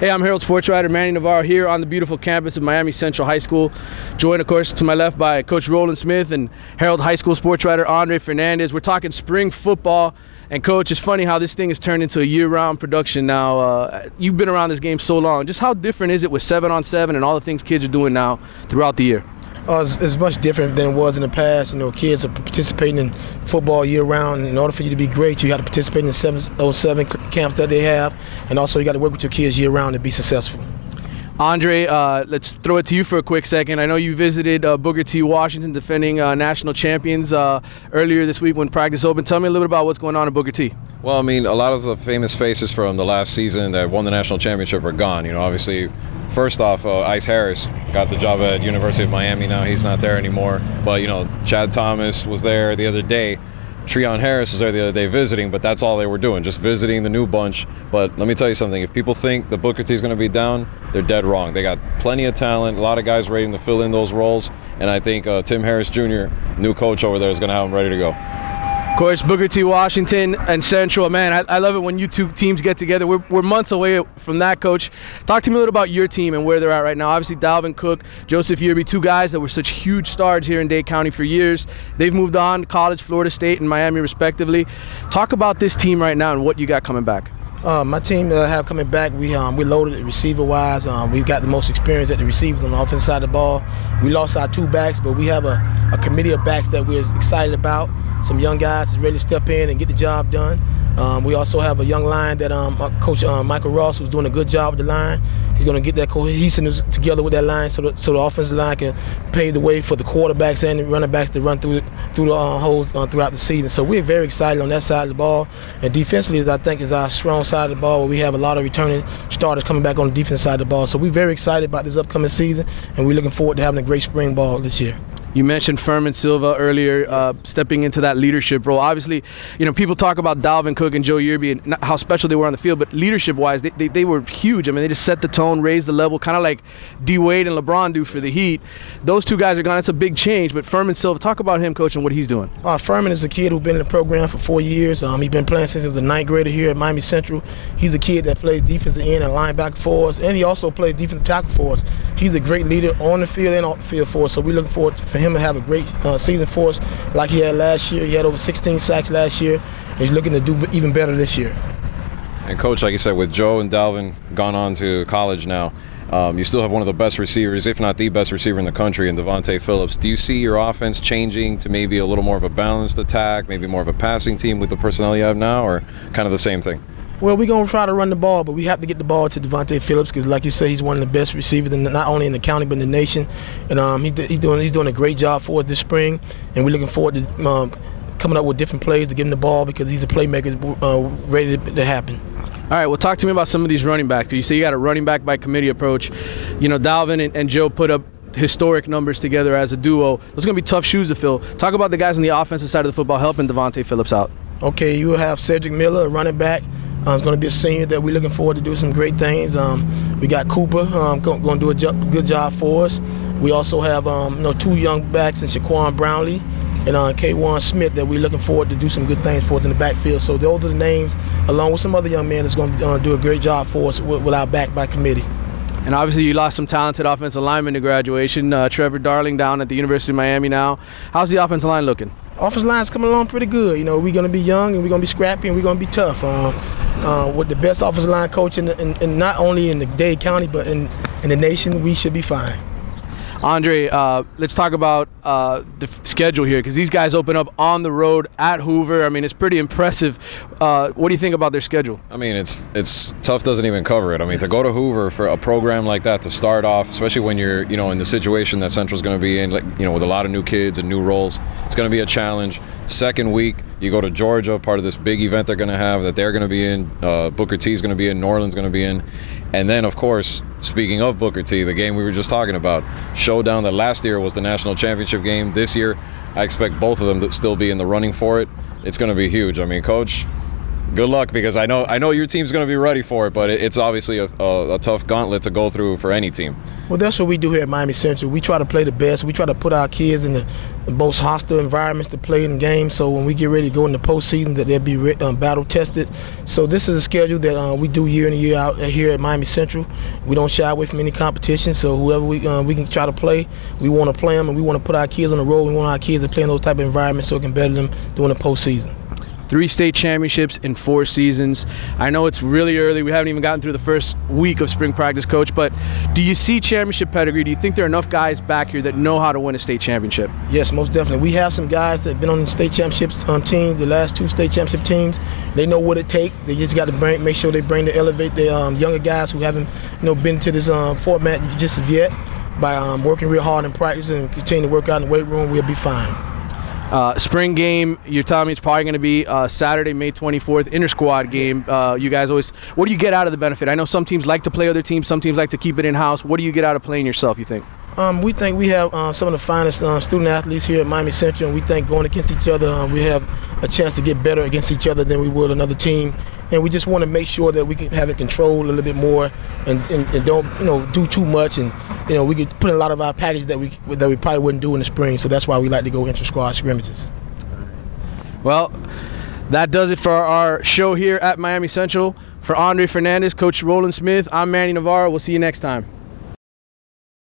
Hey, I'm Herald sports writer Manny Navarro here on the beautiful campus of Miami Central High School. Joined, of course, to my left by Coach Roland Smith and Herald High School sports writer Fernandez. We're talking spring football. And, Coach, it's funny how this thing has turned into a year-round production now. You've been around this game so long. Just how different is it with 7-on-7 and all the things kids are doing now throughout the year? It's much different than it was in the past. You know, kids are participating in football year-round. In order for you to be great, you got to participate in the 7-on-7 camps that they have, and also you got to work with your kids year-round to be successful. Andre, let's throw it to you for a quick second. I know you visited Booker T. Washington, defending national champions earlier this week when practice opened. Tell me a little bit about what's going on at Booker T. Well, I mean, a lot of the famous faces from the last season that won the national championship are gone. You know, obviously, first off, Ice Harris got the job at University of Miami. Now he's not there anymore. But, you know, Chad Thomas was there the other day. Treon Harris was there the other day visiting, but that's all they were doing, just visiting the new bunch. But let me tell you something, if people think the Booker T is going to be down, they're dead wrong. They got plenty of talent, a lot of guys ready to fill in those roles, and I think Tim Harris Jr., new coach over there, is going to have them ready to go. Of course, Booker T. Washington and Central, man, I love it when you two teams get together. We're months away from that, Coach. Talk to me a little about your team and where they're at right now. Obviously, Dalvin Cook, Joseph Yearby, two guys that were such huge stars here in Dade County for years. They've moved on to college, Florida State and Miami, respectively. Talk about this team right now and what you got coming back. My team have coming back. We're loaded receiver-wise. We've got the most experience at the receivers on the offensive side of the ball. We lost our two backs, but we have a committee of backs that we're excited about. Some young guys to really step in and get the job done. We also have a young line that Coach Michael Ross, who's doing a good job with the line. He's going to get that cohesiveness together with that line so the offensive line can pave the way for the quarterbacks and the running backs to run through the holes throughout the season. So we're very excited on that side of the ball. And defensively, I think, is our strong side of the ball, where we have a lot of returning starters coming back on the defense side of the ball. So we're very excited about this upcoming season, and we're looking forward to having a great spring ball this year. You mentioned Furman Silva earlier, stepping into that leadership role. Obviously, you know, people talk about Dalvin Cook and Joe Yearby and how special they were on the field, but leadership-wise, they were huge. I mean, they just set the tone, raised the level, kind of like D. Wade and LeBron do for the Heat. Those two guys are gone. It's a big change, but Furman Silva, talk about him, Coach, and what he's doing. Furman is a kid who's been in the program for 4 years. He's been playing since he was a 9th grader here at Miami Central. He's a kid that plays defensive end and linebacker for us, and he also plays defensive tackle for us. He's a great leader on the field and off the field for us, so we're looking forward for him to have a great season for us like he had last year. He had over 16 sacks last year. He's looking to do even better this year. And, Coach, like you said, with Joe and Dalvin gone on to college now, you still have one of the best receivers, if not the best receiver in the country, in Devontae Phillips. Do you see your offense changing to maybe a little more of a balanced attack, maybe more of a passing team with the personnel you have now, or kind of the same thing? Well, we're going to try to run the ball, but we have to get the ball to Devontae Phillips because, like you say, he's one of the best receivers, not only in the county but in the nation. And he's doing a great job for us this spring, and we're looking forward to coming up with different plays to get him the ball because he's a playmaker ready to happen. All right, well, talk to me about some of these running backs. You say you got a running back by committee approach. You know, Dalvin and Joe put up historic numbers together as a duo. Those are going to be tough shoes to fill. Talk about the guys on the offensive side of the football helping Devontae Phillips out. Okay, you will have Cedric Miller, a running back. It's going to be a senior that we're looking forward to do some great things. We got Cooper going to do a good job for us. We also have two young backs in Shaquan Brownlee and K1 Smith that we're looking forward to do some good things for us in the backfield. So those are the names, along with some other young men that's going to do a great job for us with our back by committee. And obviously you lost some talented offensive linemen to graduation. Trevor Darling down at the University of Miami now. How's the offensive line looking? Offensive line's coming along pretty good. You know, we're going to be young and we're going to be scrappy and we're going to be tough. With the best offensive line coach in not only in the Dade County but in the nation, we should be fine. Andre, let's talk about the schedule here because these guys open up on the road at Hoover. I mean, it's pretty impressive. What do you think about their schedule? I mean, it's tough, doesn't even cover it. I mean, to go to Hoover for a program like that to start off, especially when you're, you know, in the situation that Central's going to be in, like, you know, with a lot of new kids and new roles, it's going to be a challenge. Second week, you go to Georgia, part of this big event they're going to have that they're going to be in. Booker T's going to be in, New Orleans going to be in. And then, of course, speaking of Booker T, the game we were just talking about, showdown that last year was the national championship game. This year, I expect both of them to still be in the running for it. It's going to be huge. I mean, Coach, Good luck, because I know your team's going to be ready for it, but it's obviously a tough gauntlet to go through for any team. Well, that's what we do here at Miami Central. We try to play the best. We try to put our kids in the most hostile environments to play in games, so when we get ready to go in the postseason, that they'll be battle tested. So this is a schedule that we do year in and year out here at Miami Central. We don't shy away from any competition, so whoever we can try to play, we want to play them, and we want to put our kids on the road. We want our kids to play in those type of environments so we can better them during the postseason. 3 state championships in 4 seasons. I know it's really early. We haven't even gotten through the first week of spring practice, Coach, but do you see championship pedigree? Do you think there are enough guys back here that know how to win a state championship? Yes, most definitely. We have some guys that have been on the state championships teams, the last 2 state championship teams. They know what it takes. They just got to make sure they elevate the younger guys who haven't been to this format just yet. By working real hard in practice and continue to work out in the weight room, we'll be fine. Spring game, you're telling me it's probably going to be Saturday, May 24th, inter-squad game. You guys always, what do you get out of the benefit? I know some teams like to play other teams, some teams like to keep it in-house. What do you get out of playing yourself, you think? We think we have some of the finest student athletes here at Miami Central, and we think going against each other, we have a chance to get better against each other than we would another team. And we just want to make sure that we can have it controlled a little bit more and don't do too much, and we could put in a lot of our package that we probably wouldn't do in the spring. So that's why we like to go intra-squad scrimmages. Well, that does it for our show here at Miami Central. For Andre Fernandez, Coach Roland Smith, I'm Manny Navarro. We'll see you next time.